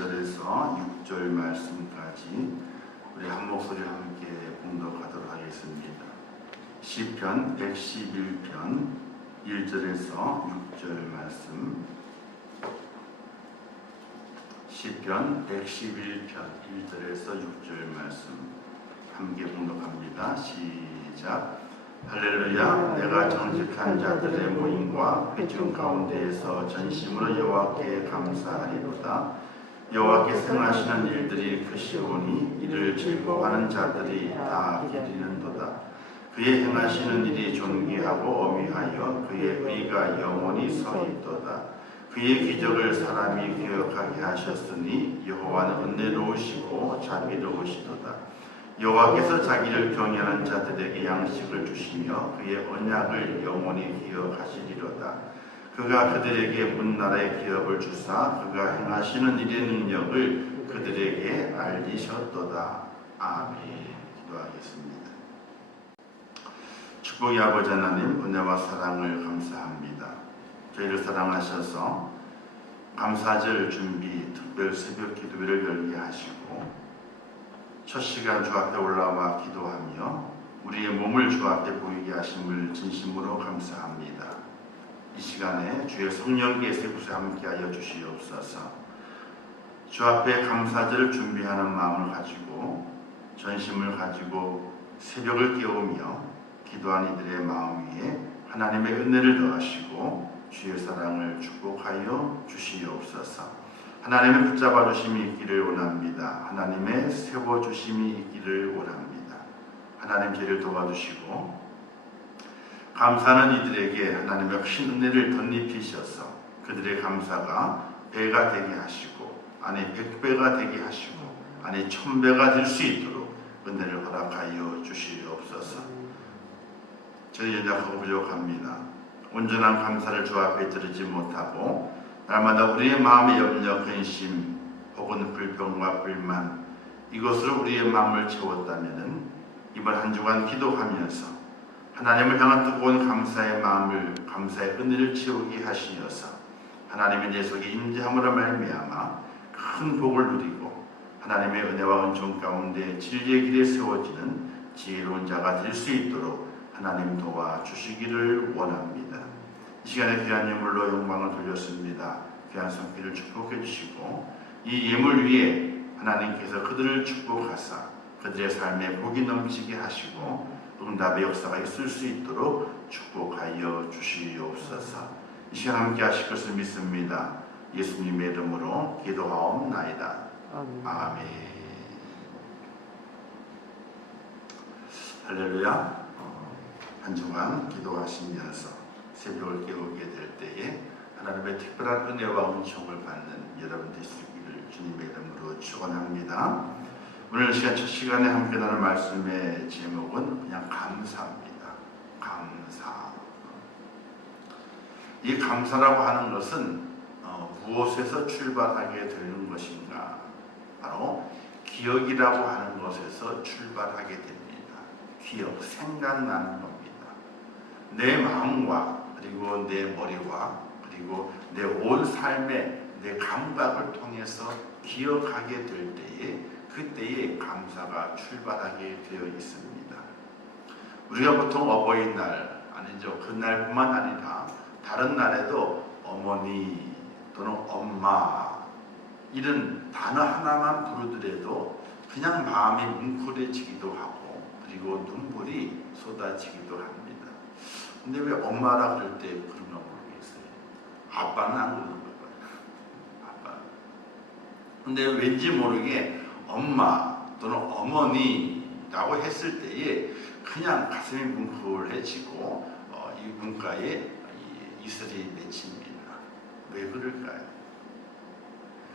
1절에서 6절 말씀까지 우리 한 목소리 함께 봉독하도록 하겠습니다. 시편 111편 1절에서 6절 말씀. 시편 111편 1절에서 6절 말씀 함께 봉독합니다. 시작. 할렐루야. 내가 정직한 자들의 모임과 회중 가운데에서 전심으로 여호와께 감사하리로다. 여호와께서 행하시는 일들이 크시오니 이를 즐거워하는 자들이 다 기리는도다. 그의 행하시는 일이 존귀하고 어미하여 그의 의가 영원히 서 있도다. 그의 기적을 사람이 기억하게 하셨으니 여호와는 은혜로우시고 자비로우시도다. 여호와께서 자기를 경외하는 자들에게 양식을 주시며 그의 언약을 영원히 기억하시리로다. 그가 그들에게 문나라의 기업을 주사 그가 행하시는 일의 능력을 그들에게 알리셨도다. 아멘. 기도하겠습니다. 축복의 아버지 하나님, 은혜와 사랑을 감사합니다. 저희를 사랑하셔서 감사절 준비 특별 새벽 기도회를 열게 하시고 첫 시간 주 앞에 올라와 기도하며 우리의 몸을 주 앞에 보이게 하심을 진심으로 감사합니다. 이 시간에 주의 성령께서 곳에 함께하여 주시옵소서. 주 앞에 감사절을 준비하는 마음을 가지고 전심을 가지고 새벽을 깨우며 기도한 이들의 마음 위에 하나님의 은혜를 더하시고 주의 사랑을 축복하여 주시옵소서. 하나님의 붙잡아 주심이 있기를 원합니다. 하나님의 세워 주심이 있기를 원합니다. 하나님 저희를 도와주시고 감사하는 이들에게 하나님의 큰 은혜를 덧입히셔서 그들의 감사가 배가 되게 하시고 아니 100배가 되게 하시고 아니 1000배가 될 수 있도록 은혜를 허락하여 주시옵소서. 저희 연약하고 부족합니다. 온전한 감사를 주 앞에 드리지 못하고 날마다 우리의 마음의 염려, 근심 혹은 불평과 불만 이것으로 우리의 마음을 채웠다면 이번 한 주간 기도하면서 하나님을 향한 뜨거운 감사의 마음을 감사의 은혜를 채우게 하시어서 하나님의 내 속에 임재함으로 말미암아 큰 복을 누리고 하나님의 은혜와 은총 가운데 진리의 길에 세워지는 지혜로운 자가 될 수 있도록 하나님 도와주시기를 원합니다. 이 시간에 귀한 예물로 영광을 돌렸습니다. 귀한 손길을 축복해 주시고 이 예물 위에 하나님께서 그들을 축복하사 그들의 삶에 복이 넘치게 하시고 응답의 역사가 있을 수 있도록 축복하여 주시옵소서. 이 시간 함께 하실 것을 믿습니다. 예수님의 이름으로 기도하옵나이다. 아멘. 할렐루야. 한 주간 기도하시면서 새벽을 깨우게 될 때에 하나님의 특별한 은혜와 은총을 받는 여러분 되시기를 주님의 이름으로 축원합니다. 오늘 시간 첫 시간에 함께 나눌 말씀의 제목은 그냥 감사입니다. 감사. 이 감사라고 하는 것은 무엇에서 출발하게 되는 것인가? 바로 기억이라고 하는 것에서 출발하게 됩니다. 기억, 생각나는 겁니다. 내 마음과 그리고 내 머리와 그리고 내 온 삶의 내 감각을 통해서 기억하게 될 때에 그때에 감사가 출발하게 되어 있습니다. 우리가 보통 어버이날 아니죠. 그날뿐만 아니라 다른 날에도 어머니 또는 엄마 이런 단어 하나만 부르더라도 그냥 마음이 뭉클해지기도 하고 그리고 눈물이 쏟아지기도 합니다. 근데 왜 엄마라 그럴 때 그런가 모르겠어요. 아빠는 안 그러는 거예요. 아빠. 근데 왠지 모르게 엄마 또는 어머니라고 했을 때에 그냥 가슴이 뭉클해지고 이 문가에 이슬이 맺힙니다. 왜 그럴까요?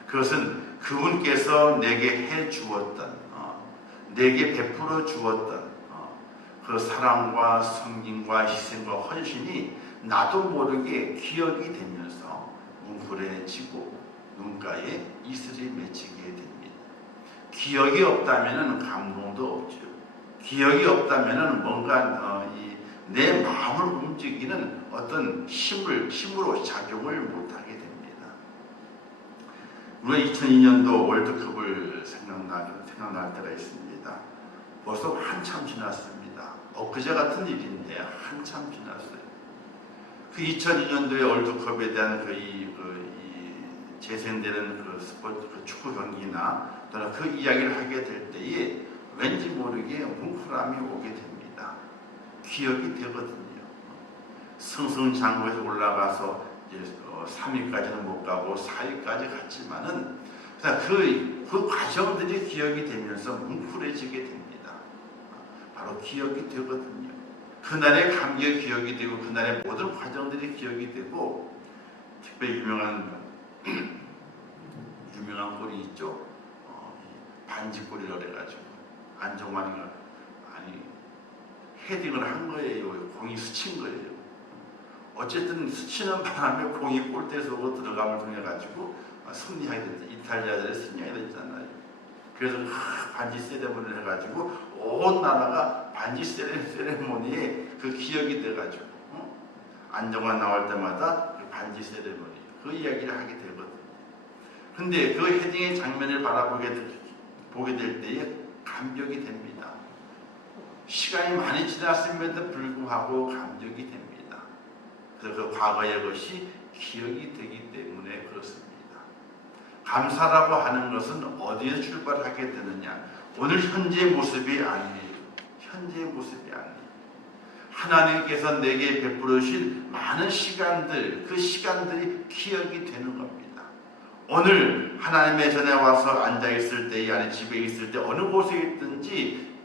그것은 그분께서 내게 해 주었던 내게 베풀어 주었던 그 사랑과 섬김과 희생과 헌신이 나도 모르게 기억이 되면서 뭉클해지고 눈가에 이슬이 맺히게 됩니다. 기억이 없다면 감동도 없죠. 기억이 없다면 뭔가 내 마음을 움직이는 어떤 힘으로 작용을 못하게 됩니다. 우리가 2002년도 월드컵을 생각날 때가 있습니다. 벌써 한참 지났습니다. 엊그제 같은 일인데 한참 지났어요. 그 2002년도의 월드컵에 대한 재생되는 스포츠, 축구 경기나 또는 그 이야기를 하게 될 때에 왠지 모르게 뭉클함이 오게 됩니다. 기억이 되거든요. 승승장구에서 올라가서 이제 3위까지는 못 가고 4위까지 갔지만은 그 과정들이 기억이 되면서 뭉클해지게 됩니다. 바로 기억이 되거든요. 그날의 감격이 기억이 되고 그날의 모든 과정들이 기억이 되고 특별히 유명한 골이 있죠. 반지골이라고 해가지고 안정환이가 헤딩을 한 거예요. 공이 스친 거예요. 어쨌든 스치는 바람에 공이 골대 속으로 들어감을 통해 가지고 승리하게 됐죠. 이탈리아들이 승리하게 됐잖아요. 그래서 반지 세레모니를 해가지고 온 나라가 반지 세레모니에 그 기억이 돼가지고 안정환 나올 때마다 그 반지 세레모니 그 이야기를 하게 되거든요. 근데 그 헤딩의 장면을 보게 될 때에 감격이 됩니다. 시간이 많이 지났음에도 불구하고 감격이 됩니다. 그래서 그 과거의 것이 기억이 되기 때문에 그렇습니다. 감사라고 하는 것은 어디에 출발하게 되느냐? 오늘 현재의 모습이 아니에요. 현재의 모습이 아니에요. 하나님께서 내게 베풀어 주신 많은 시간들, 그 시간들이 기억이 되는 겁니다. 오늘 하나님의 전에 와서 앉아있을 때, 이 안에 집에 있을 때, 어느 곳에 있든지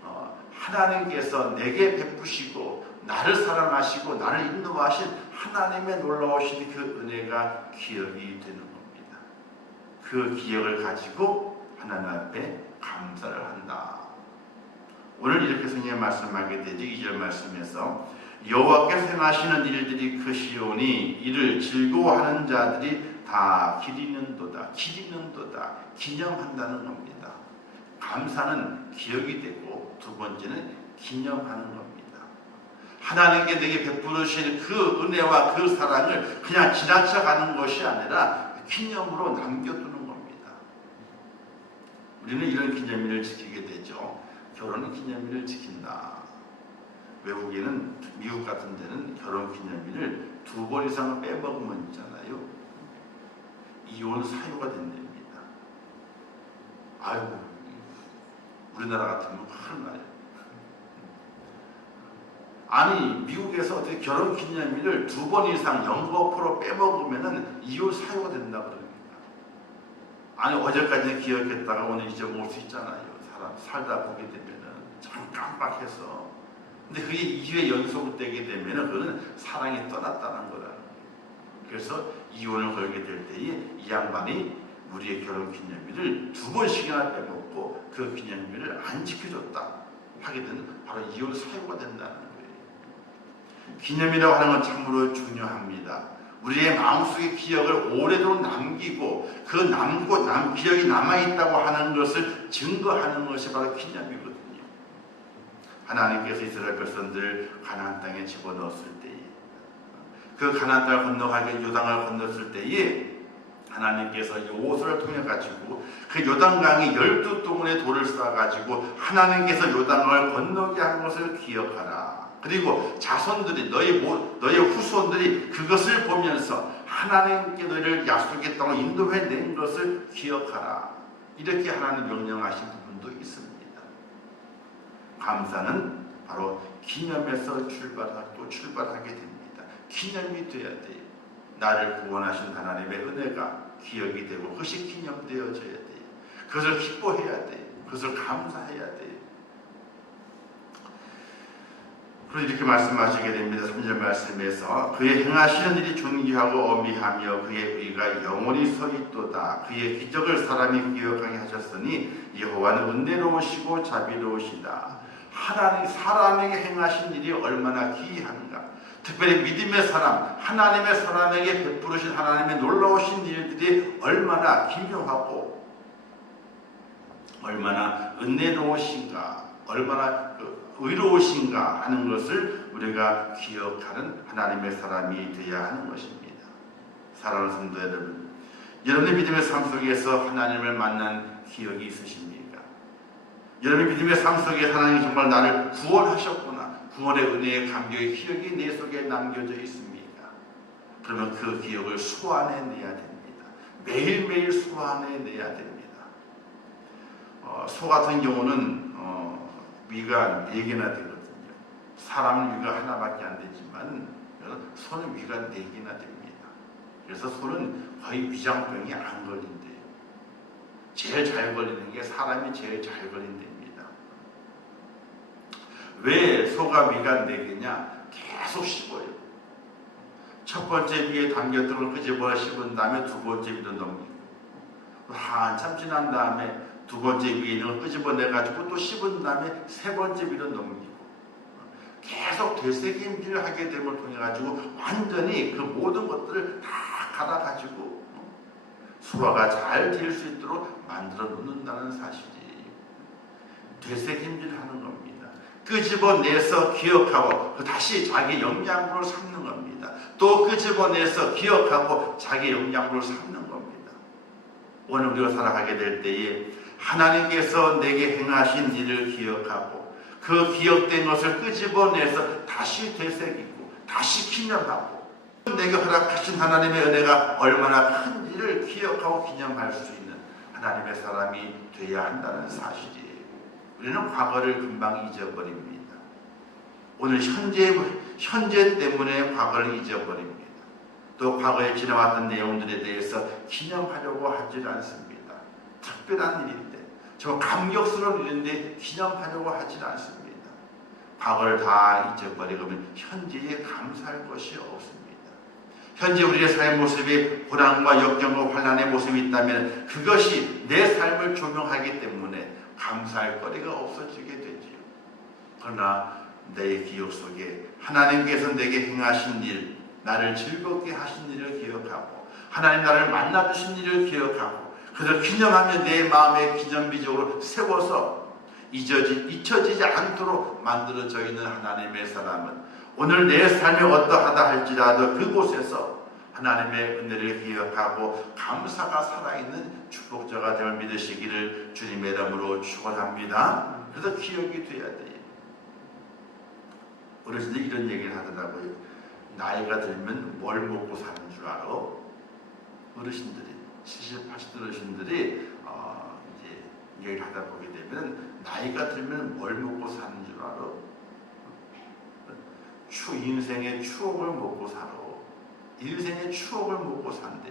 하나님께서 내게 베푸시고 나를 사랑하시고 나를 인도하신 하나님의 놀라우신 그 은혜가 기억이 되는 겁니다. 그 기억을 가지고 하나님 앞에 감사를 한다. 오늘 이렇게 성경에 말씀하게 되죠. 2절 말씀에서 여호와께서 행하시는 일들이 크시오니 이를 즐거워하는 자들이 다 기리는도다. 기념한다는 겁니다. 감사는 기억이 되고 두 번째는 기념하는 겁니다. 하나님께 내게 베풀어 주신 그 은혜와 그 사랑을 그냥 지나쳐가는 것이 아니라 기념으로 남겨두는 겁니다. 우리는 이런 기념일을 지키게 되죠. 결혼 기념일을 지킨다. 외국에는, 미국 같은 데는 결혼 기념일을 2번 이상 빼먹으면 있잖아요. 이혼 사유가 된답니다. 아이고, 우리나라 같으면 큰일 나요. 아니, 미국에서 어떻게 결혼 기념일을 2번 이상 0% 빼먹으면 이혼 사유가 된다 그럽니다. 아니, 어제까지는 기억했다가 오늘 잊어먹을 수 있잖아요. 사람 살다 보게 되면은 참 깜빡해서. 근데 그게 2회 연속 되게 되면은 그거는 사랑이 떠났다는 거라는 거예요. 그래서 이혼을 걸게 될 때에 이 양반이 우리의 결혼 기념일을 2번씩이나 빼먹고 그 기념일을 안 지켜줬다 하게 되는 바로 이혼 사유가 된다는 거예요. 기념이라고 하는 건 참으로 중요합니다. 우리의 마음속의 기억을 오래도록 남기고 그 기억이 남아있다고 하는 것을 증거하는 것이 바로 기념이거든요. 하나님께서 이스라엘 백성들을 가나안 땅에 집어넣었을 때에 그 가나안 땅을 건너가게 요단강을 건넜을 때에 하나님께서 여호수아를 통해 가지고 그 요단강에 12동원의 돌을 쌓아 가지고 하나님께서 요단강을 건너게 한 것을 기억하라. 그리고 자손들이 너의 후손들이 그것을 보면서 하나님께 너희를 약속의 땅으로 인도해 낸 것을 기억하라. 이렇게 하나님 명령하신 부분도 있습니다. 감사는 바로 기념에서 출발하게 됩니다. 기념이 되어야 돼요. 나를 구원하신 하나님의 은혜가 기억이 되고 그것이 기념되어져야 돼요. 그것을 기뻐해야 돼요. 그것을 감사해야 돼요. 그래서 이렇게 말씀하시게 됩니다. 3절 말씀에서 그의 행하시는 일이 존귀하고 어미하며 그의 의가 영원히 서 있도다. 그의 기적을 사람이 기억하게 하셨으니 여호와는 은혜로우시고 자비로우시다. 하나님 사람에게 행하신 일이 얼마나 기이한가. 특별히 믿음의 사람, 하나님의 사람에게 베푸르신 하나님의 놀라우신 일들이 얼마나 기묘하고 얼마나 은혜로우신가, 얼마나 의로우신가 하는 것을 우리가 기억하는 하나님의 사람이 되어야 하는 것입니다. 사랑하는 성도 여러분, 여러분의 믿음의 삶 속에서 하나님을 만난 기억이 있으십니까? 여러분의 믿음의 삶 속에 하나님이 정말 나를 구원하셨구나, 구원의 은혜의 감격의 기억이 내 속에 남겨져 있습니까? 그러면 그 기억을 소환해내야 됩니다. 매일매일 소환해내야 됩니다. 소 같은 경우는 위가 4개나 되거든요. 사람 위가 하나밖에 안 되지만 소는 위가 4개나 됩니다. 그래서 소는 거의 위장병이 안 걸린대요. 제일 잘 걸리는 게 사람이 제일 잘 걸린답니다. 왜 소가 위가 4개냐? 계속 씹어요. 첫 번째 위에 담겼던 걸 끄집어 씹은 다음에 두 번째 위로 넘기고, 한참 지난 다음에 두 번째 위에 있는 걸 끄집어내가지고 또 씹은 다음에 세 번째 위로 넘기고, 계속 되새김질을 하게 됨을 통해가지고 완전히 그 모든 것들을 다 갈아가지고 소화가 잘 될 수 있도록 만들어 놓는다는 사실이 되새김질 하는 겁니다. 끄집어내서 기억하고 다시 자기 영양분을 삼는 겁니다. 또 끄집어내서 기억하고 자기 영양분을 삼는 겁니다. 오늘 우리가 살아가게 될 때에 하나님께서 내게 행하신 일을 기억하고 그 기억된 것을 끄집어내서 다시 되새기고 다시 기념하고 내게 허락하신 하나님의 은혜가 얼마나 큰지를 기억하고 기념할 수 있는 하나님의 사람이 되어야 한다는 사실이에요. 우리는 과거를 금방 잊어버립니다. 오늘 현재 때문에 과거를 잊어버립니다. 또 과거에 지나왔던 내용들에 대해서 기념하려고 하질 않습니다. 특별한 일인데, 저 감격스러운 일인데 기념하려고 하질 않습니다. 과거를 다 잊어버리면 현재에 감사할 것이 없습니다. 현재 우리의 삶의 모습이 고난과 역경과 환난의 모습이 있다면 그것이 내 삶을 조명하기 때문에 감사할 거리가 없어지게 되지요. 그러나 내 기억 속에 하나님께서 내게 행하신 일, 나를 즐겁게 하신 일을 기억하고 하나님 나를 만나주신 일을 기억하고 그를 기념하며 내 마음에 기념비적으로 세워서 잊혀지지 않도록 만들어져 있는 하나님의 사람은 오늘 내 삶이 어떠하다 할지라도 그곳에서 하나님의 은혜를 기억하고 감사가 살아있는 축복자가 됨을 믿으시기를 주님의 이름으로 축원합니다. 그래서 기억이 돼야 돼요. 어르신들이 이런 얘기를 하더라고요. 나이가 들면 뭘 먹고 사는 줄 알아? 어르신들이 70, 80대 어르신들이 이제 얘기를 하다 보게 되면 나이가 들면 뭘 먹고 사는 줄 알아? 인생의 추억을 먹고 살아. 인생의 추억을 먹고 산대.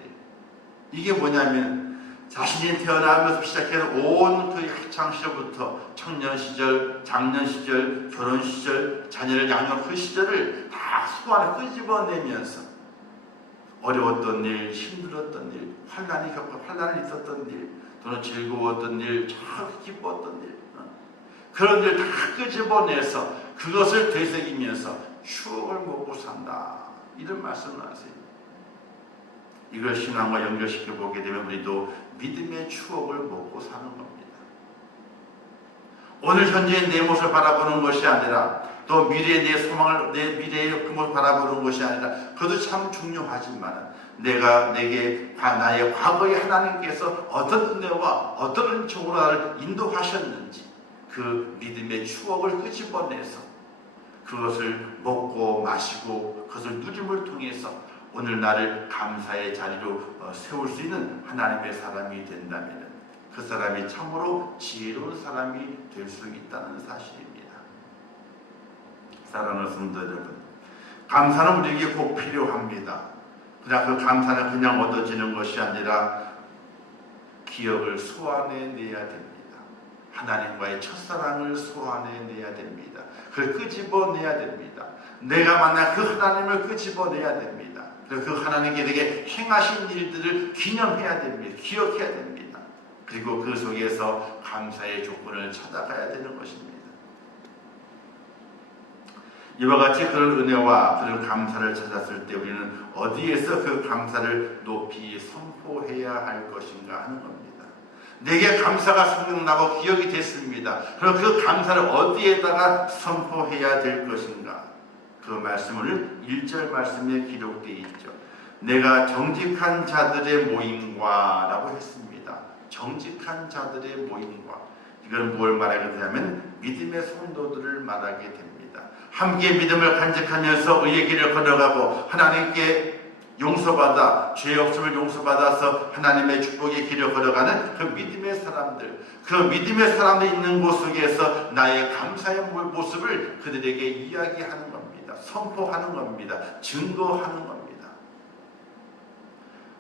이게 뭐냐면 자신이 태어나면서 시작해서 온 그 학창 시절부터 청년 시절, 장년 시절, 결혼 시절, 자녀를 양육한 그 시절을 다 수완에 끄집어내면서 어려웠던 일, 힘들었던 일, 환난이 있었던 일, 또는 즐거웠던 일, 참 기뻤던 일, 그런 일 다 끄집어내서 그것을 되새기면서 추억을 먹고 산다. 이런 말씀을 하세요. 이걸 신앙과 연결시켜 보게 되면 우리도 믿음의 추억을 먹고 사는 겁니다. 오늘 현재의 내 모습을 바라보는 것이 아니라 또 미래의 내 소망을, 내 미래의 그 모습을 바라보는 것이 아니라 그것도 참 중요하지만 나의 과거에 하나님께서 어떤 은혜와 어떤 은총으로 나를 인도하셨는지 그 믿음의 추억을 끄집어내서 그것을 먹고 마시고 그것을 누림을 통해서 오늘 나를 감사의 자리로 세울 수 있는 하나님의 사람이 된다면 그 사람이 참으로 지혜로운 사람이 될 수 있다는 사실입니다. 사랑하는 성도 여러분, 감사는 우리에게 꼭 필요합니다. 그러나 그 감사는 그냥 얻어지는 것이 아니라 기억을 소환해내야 됩니다. 하나님과의 첫사랑을 소환해내야 됩니다. 그걸 끄집어내야 됩니다. 내가 만난 그 하나님을 끄집어내야 됩니다. 그 하나님께 내게 행하신 일들을 기념해야 됩니다. 기억해야 됩니다. 그리고 그 속에서 감사의 조건을 찾아가야 되는 것입니다. 이와 같이 그런 은혜와 그런 감사를 찾았을 때 우리는 어디에서 그 감사를 높이 선포해야 할 것인가 하는 겁니다. 내게 감사가 생각나고 기억이 됐습니다. 그럼 그 감사를 어디에다가 선포해야 될 것인가? 그 말씀을 1절 말씀에 기록되어 있죠. 내가 정직한 자들의 모임과 라고 했습니다. 정직한 자들의 모임과. 이건 뭘 말하게 되냐면 믿음의 성도들을 말하게 됩니다. 함께 믿음을 간직하면서 의의 길을 걸어가고 하나님께 용서받아 죄 없음을 용서받아서 하나님의 축복의 길을 걸어가는 그 믿음의 사람들, 그 믿음의 사람들이 있는 곳 속에서 나의 감사의 모습을 그들에게 이야기하는 겁니다. 선포하는 겁니다. 증거하는 겁니다.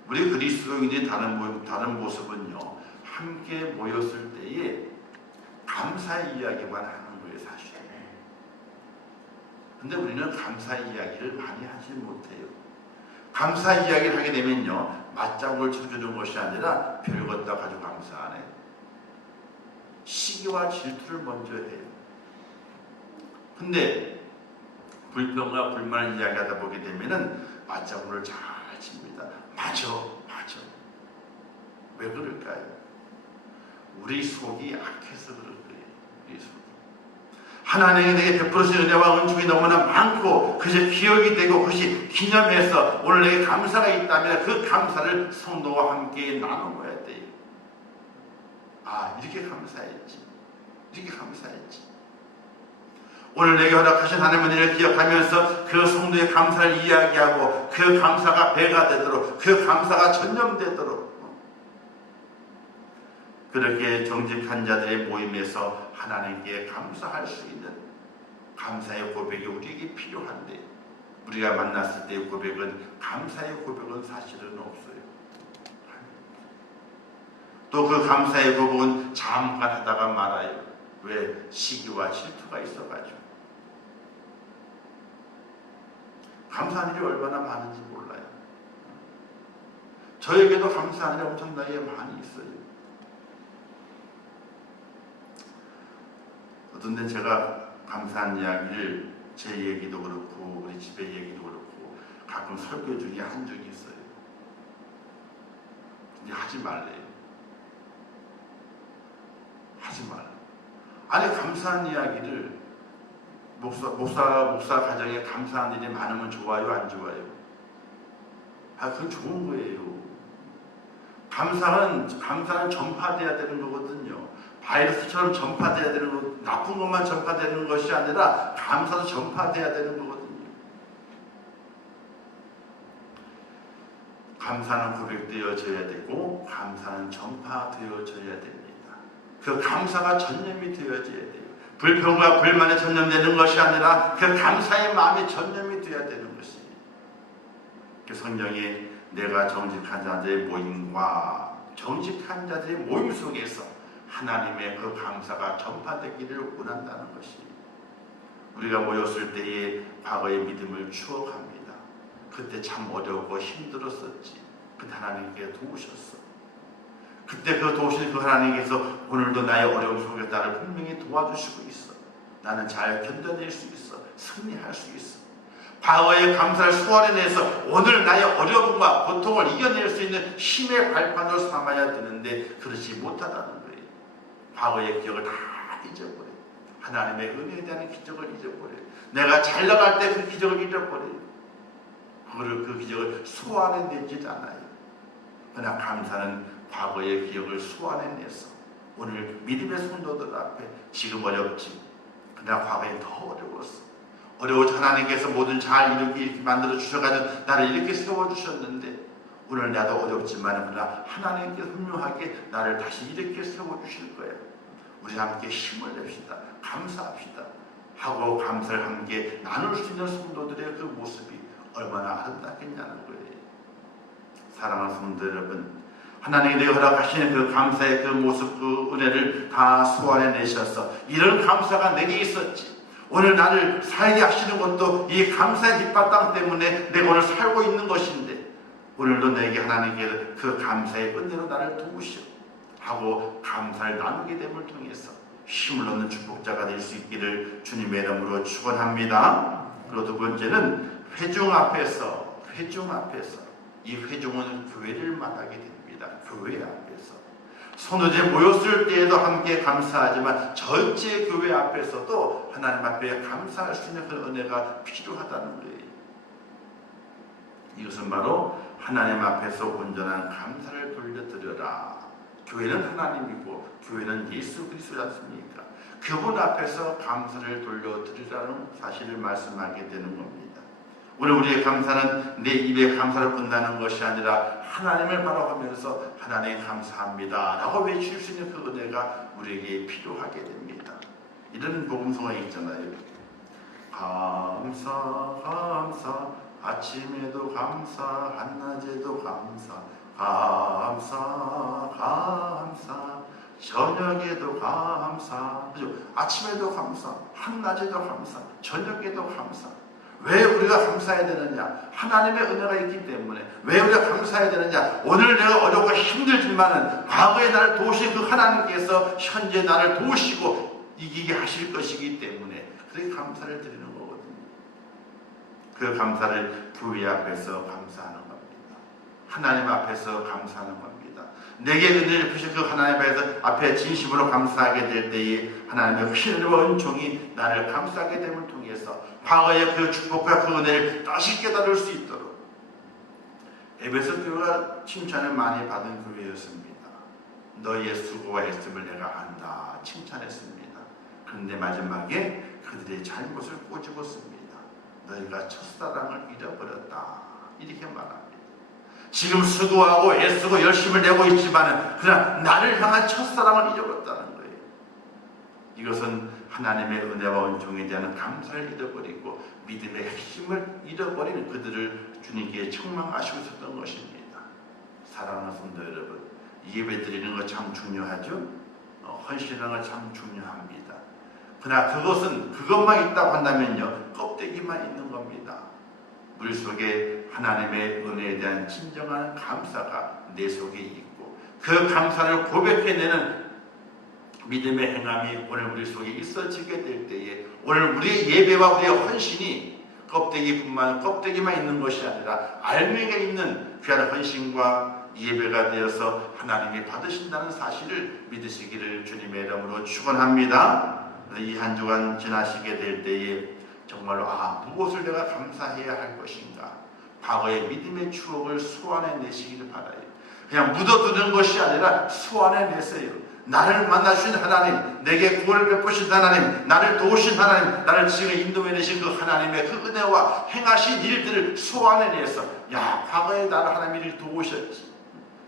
우리 그리스도인의 다른 모습은요, 함께 모였을 때에 감사의 이야기만 하는 거예요, 사실. 근데 우리는 감사의 이야기를 많이 하지 못해요. 감사 이야기를 하게 되면요, 맞장구를 쳐주는 것이 아니라 별것 다 가지고 감사 안 해요. 시기와 질투를 먼저 해요. 근데 불평과 불만을 이야기하다 보게 되면은 맞장구를 잘 칩니다. 맞아. 왜 그럴까요? 우리 속이 악해서 그럴 거예요. 우리 속이. 하나님이 내게 베풀으신 은혜와 은총이 너무나 많고 그것이 기억이 되고 그것이 기념해서 오늘 내게 감사가 있다면 그 감사를 성도와 함께 나눠야 돼요. 이렇게 감사했지. 이렇게 감사했지. 오늘 내게 허락하신 하나님의 은혜를 기억하면서 그 성도의 감사를 이야기하고 그 감사가 배가 되도록, 그 감사가 전념되도록, 그렇게 정직한 자들의 모임에서 하나님께 감사할 수 있는 감사의 고백이 우리에게 필요한데, 우리가 만났을 때의 고백은, 감사의 고백은 사실은 없어요. 또 그 감사의 고백은 잠깐 하다가 말아요. 왜? 시기와 질투가 있어가지고. 감사한 일이 얼마나 많은지 몰라요. 저에게도 감사한 일이 엄청나게 많이 있어요. 어떤 데 제가 감사한 이야기를, 제 얘기도 그렇고 우리 집의 얘기도 그렇고 가끔 설교 중에 한 적이 있어요. 근데 하지 말래요. 하지 말라. 아니, 감사한 이야기를 목사 가정에 감사한 일이 많으면 좋아요, 안 좋아요? 그건 좋은 거예요. 감사는 전파돼야 되는 거거든요. 바이러스처럼 전파돼야 되는 거, 나쁜 것만 전파되는 것이 아니라 감사도 전파돼야 되는 거거든요. 감사는 고백되어져야 되고 감사는 전파되어져야 됩니다. 그 감사가 전념이 되어져야 돼요. 불평과 불만에 전념되는 것이 아니라 그 감사의 마음이 전념이 되어야 되는 것입니다. 그 성경에 내가 정직한 자들의 모임과 정직한 자들의 모임 속에서 하나님의 그 감사가 전파되기를 원한다는 것입니다. 우리가 모였을 때의 과거의 믿음을 추억합니다. 그때 참 어렵고 힘들었었지. 그때 하나님께 도우셨어. 그때 그 도우신 그 하나님께서 오늘도 나의 어려움 속에 나를 분명히 도와주시고 있어. 나는 잘 견뎌낼 수 있어. 승리할 수 있어. 과거의 감사를 소환해내서 오늘 나의 어려움과 고통을 이겨낼 수 있는 힘의 발판으로 삼아야 되는데 그렇지 못하다는 거예요. 과거의 기억을 다 잊어버려요. 하나님의 은혜에 대한 기적을 잊어버려요. 내가 잘 나갈 때 그 기적을 잊어버려요. 그 기적을 소환해내지 않아요. 그러나 감사는 과거의 기억을 소환해내서 오늘 믿음의 성도들 앞에 지금 어렵지. 그러나 과거에 더 어려웠어. 어려워서 하나님께서 뭐든 잘 이렇게 만들어 주셔가지고 나를 이렇게 세워주셨는데 오늘 나도 어렵지만 그러나 하나님께서 분명하게 나를 다시 이렇게 세워주실 거예요. 우리 함께 힘을 냅시다. 감사합시다. 하고 감사를 함께 나눌 수 있는 성도들의 그 모습이 얼마나 아름답겠냐는 거예요. 사랑하는 성도 여러분, 하나님이 내게 허락하시는 그 감사의 그 모습, 그 은혜를 다 소환해내셔서 이런 감사가 내게 있었지. 오늘 나를 살게 하시는 것도 이 감사의 밑바탕 때문에 내가 오늘 살고 있는 것인데 오늘도 내게 하나님께 그 감사의 은혜로 나를 도우시오 하고 감사를 나누게 됨을 통해서 힘을 얻는 축복자가 될 수 있기를 주님의 이름으로 축원합니다. 그리고 두 번째는 회중 앞에서 이 회중은 교회를 말하게 됩니다. 교회 앞에서 성도들이 모였을 때에도 함께 감사하지만 전체 교회 앞에서도 하나님 앞에 감사할 수 있는 그 은혜가 필요하다는 거예요. 이것은 바로 하나님 앞에서 온전한 감사를 돌려드려라. 교회는 하나님이고 교회는 예수 그리스도지 않습니까? 그분 앞에서 감사를 돌려드리라는 사실을 말씀하게 되는 겁니다. 오늘 우리의 감사는 내 입에 감사를 끝나는 것이 아니라 하나님을 바라보면서 하나님 감사합니다 라고 외칠 수 있는 그 은혜가 우리에게 필요하게 됩니다. 이런 복음성가 있잖아요. 감사 감사 아침에도 감사 한낮에도 감사 감사 감사 저녁에도 감사. 그죠? 아침에도 감사 한낮에도 감사 저녁에도 감사. 왜 우리가 감사해야 되느냐? 하나님의 은혜가 있기 때문에. 왜 우리가 감사해야 되느냐? 오늘 내가 어렵고 힘들지만은 과거에 나를 도우신 그 하나님께서 현재 나를 도우시고 이기게 하실 것이기 때문에 그렇게 감사를 드리는 거거든요. 그 감사를 교회 앞에서 감사하는 겁니다. 하나님 앞에서 감사하는 겁니다. 내게 은혜를 주신 그 하나님 앞에 진심으로 감사하게 될 때에 하나님의 신뢰와 은총이 나를 감사하게 됨을 통해서 과거의 그 축복과 그 은혜를 다시 깨달을 수 있도록 에베소 교회가 칭찬을 많이 받은 교회였습니다. 너희의 수고와 애씀을 내가 안다 칭찬했습니다. 그런데 마지막에 그들의 잘못을 꼬집었습니다. 너희가 첫사랑을 잃어버렸다 이렇게 말합니다. 지금 수고하고 애쓰고 열심을 내고 있지만 그냥 나를 향한 첫사랑을 잊어버렸다는 거예요. 이것은 하나님의 은혜와 은총에 대한 감사를 잃어버리고 믿음의 핵심을 잃어버리는 그들을 주님께 책망하시고 있었던 것입니다. 사랑하는 성도 여러분, 예배 드리는 것 참 중요하죠. 헌신하는 것 참 중요합니다. 그러나 그것은 그것만 있다고 한다면요 껍데기만 있는 겁니다. 물 속에 하나님의 은혜에 대한 진정한 감사가 내 속에 있고 그 감사를 고백해내는 믿음의 행함이 오늘 우리 속에 있어지게 될 때에 오늘 우리의 예배와 우리의 헌신이 껍데기만 있는 것이 아니라 알맹이가 있는 귀한 헌신과 예배가 되어서 하나님이 받으신다는 사실을 믿으시기를 주님의 이름으로 축원합니다. 이 한 주간 지나시게 될 때에 정말로 무엇을 내가 감사해야 할 것인가? 과거의 믿음의 추억을 소환해내시기를 바라요. 그냥 묻어두는 것이 아니라 소환해내세요. 나를 만나주신 하나님, 내게 구원을 베푸신 하나님, 나를 도우신 하나님, 나를 지금 인도해내신 그 하나님의 그 은혜와 행하신 일들을 소환해내서 과거에 나를 하나님이 도우셨지.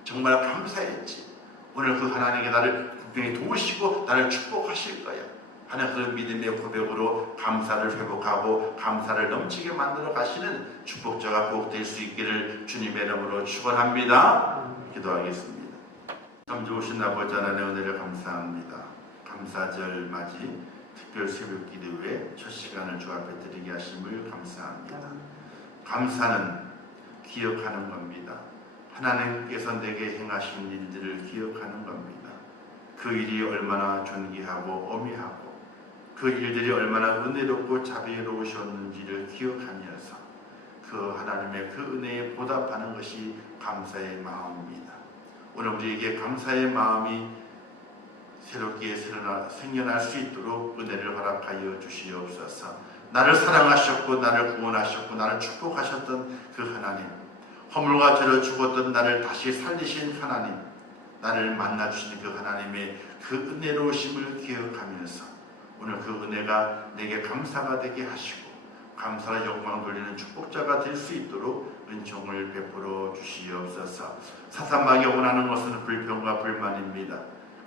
정말 감사했지. 오늘 그 하나님께 나를 분명히 도우시고 나를 축복하실 거야 하는 그 믿음의 고백으로 감사를 회복하고 감사를 넘치게 만들어 가시는 축복자가 꼭 될 수 있기를 주님의 이름으로 축원합니다. 기도하겠습니다. 참 좋으신 아버지 하나님의 은혜를 감사합니다. 감사절 맞이 특별 새벽 기도회 첫 시간을 주 앞에 드리게 하심을 감사합니다. 감사는 기억하는 겁니다. 하나님께서 내게 행하신 일들을 기억하는 겁니다. 그 일이 얼마나 존귀하고 어미하고 그 일들이 얼마나 은혜롭고 자비로우셨는지를 기억하면서 그 하나님의 그 은혜에 보답하는 것이 감사의 마음입니다. 오늘 우리에게 감사의 마음이 새롭게 생겨날 수 있도록 은혜를 허락하여 주시옵소서. 나를 사랑하셨고 나를 구원하셨고 나를 축복하셨던 그 하나님, 허물과 죄로 죽었던 나를 다시 살리신 하나님, 나를 만나주신 그 하나님의 그 은혜로우심을 기억하면서 오늘 그 은혜가 내게 감사가 되게 하시고 감사와 영광 돌리는 축복자가 될 수 있도록 은총을 베풀어 주시옵소서. 사탄마귀가 원하는 것은 불평과 불만입니다.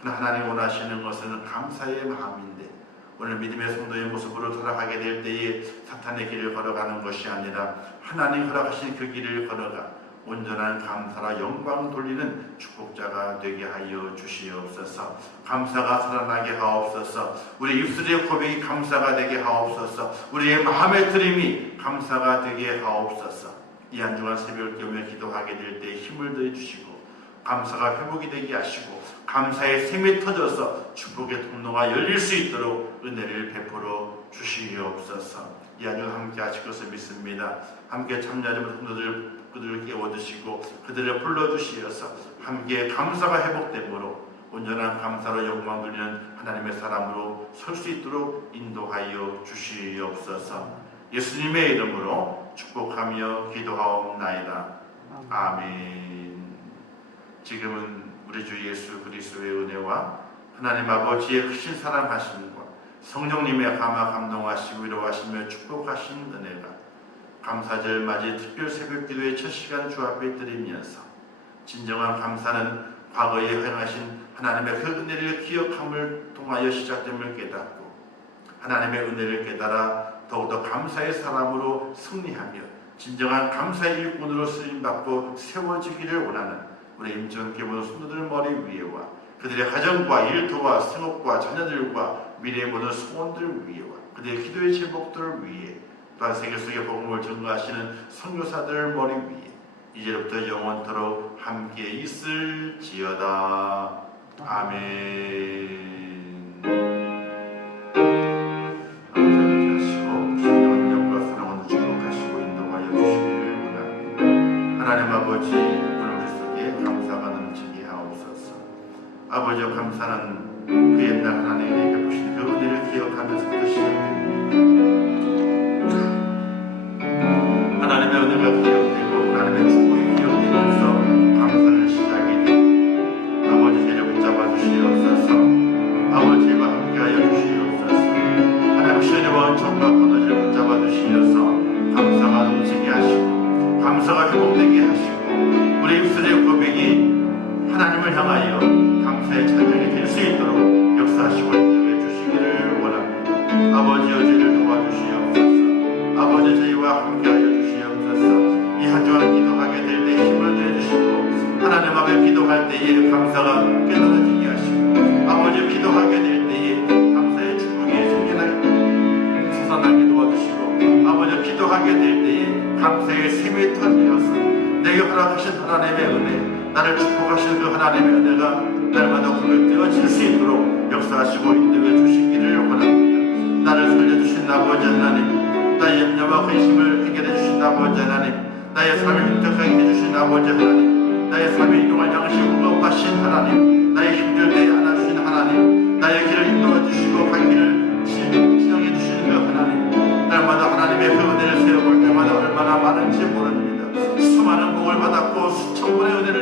그러나 하나님 원하시는 것은 감사의 마음인데 오늘 믿음의 성도의 모습으로 살아가게 될 때에 사탄의 길을 걸어가는 것이 아니라 하나님 허락하신 그 길을 걸어가 온전한 감사와 영광 돌리는 축복자가 되게 하여 주시옵소서. 감사가 살아나게 하옵소서. 우리 입술의 고백이 감사가 되게 하옵소서. 우리의 마음의 드림이 감사가 되게 하옵소서. 이 한 주간 새벽 겸에 기도하게 될 때 힘을 더해 주시고 감사가 회복이 되게 하시고 감사의 샘이 터져서 축복의 통로가 열릴 수 있도록 은혜를 베풀어 주시옵소서. 이 한 주 함께 하실 것을 믿습니다. 함께 참여하는 성도들 그들을 깨워주시고 그들을 불러주시어서 함께 감사가 회복되므로 온전한 감사로 영광 돌리는 하나님의 사람으로 설 수 있도록 인도하여 주시옵소서. 예수님의 이름으로 축복하며 기도하옵나이다. 아멘. 지금은 우리 주 예수 그리스도의 은혜와 하나님 아버지의 크신 사랑하심과 성령님의 감화 감동하시고 위로하시며 축복하신 은혜가 감사절 맞이 특별 새벽 기도의 첫 시간 주 앞에 드리면서 진정한 감사는 과거에 행하신 하나님의 그 은혜를 기억함을 통하여 시작됨을 깨닫고 하나님의 은혜를 깨달아 더욱더 감사의 사람으로 승리하며 진정한 감사의 일꾼으로 쓰임받고 세워지기를 원하는 우리 임정교본 성도들 머리 위에와 그들의 가정과 일터와 생업과 자녀들과 미래에 보는 소원들 위에와 그들의 기도의 제목들 위에 또한 세계 속의 복음을 전가하시는 선교사들 머리 위에 이제부터 영원토록 함께 있을지어다. 아멘. 하나님 아버지, 오늘 우리 속에 감사가 넘치게 하옵소서. 아버지의 감사는 그 옛날 하나님에게 베푸신 그 은혜를 기억하면서부터 시작됩니다. 하나님의 은혜가 기억되고 하나님의 축복이 기억되면서 감사는 시작이 됩니다. 아버지 저를 붙잡아 주시옵소서. 아버지와 함께하여 주시옵소서. 하나님 시련과 은총과 번호를 붙잡아 주시어서 감사가 넘치게 하시고 감사가 회복되게 하시고 우리 입술의 고백이 하나님을 향하여 감사의 찬양이 될 수 있도록 역사하시고 인도해 주시기를 원합니다. 아버지여 저희를 도와주시옵소서. 아버지 저희와 함께하여 주시옵소서. 이 한 주간 기도하게 될 때 힘을 내주시고 하나님 앞에 기도할 때에 감사가 깨달아지게 하시고 아버지 기도하게 될 때에 감사의 축복이 생겨나게 솟아나게 도와주시고 아버지 기도하게 될 때에 감사의 샘이 터지어서 내게 허락하신 하나님의 은혜 나를 축복하신 그 하나님의 은혜가 날마다 고백되어질 수 있도록 역사하시고 인도해 주시기를 원합니다. 나를 살려주신 아버지 하나님 나의 염려와 근심을 해결해 주신 아버지 하나님 나의 삶을 윤택하게 해주신 아버지 하나님 나의 삶에 이동할 양식을 공급하신 하나님 나의 힘들 때에 안아주신 하나님 나의 길을 인도해 주시고 갈 길을 지정해 주시는 그 하나님 날마다 하나님의 그 은혜를 세워볼 때마다 얼마나 많은지 모릅니다. 수많은 복을 받았고 수천 번의 은혜를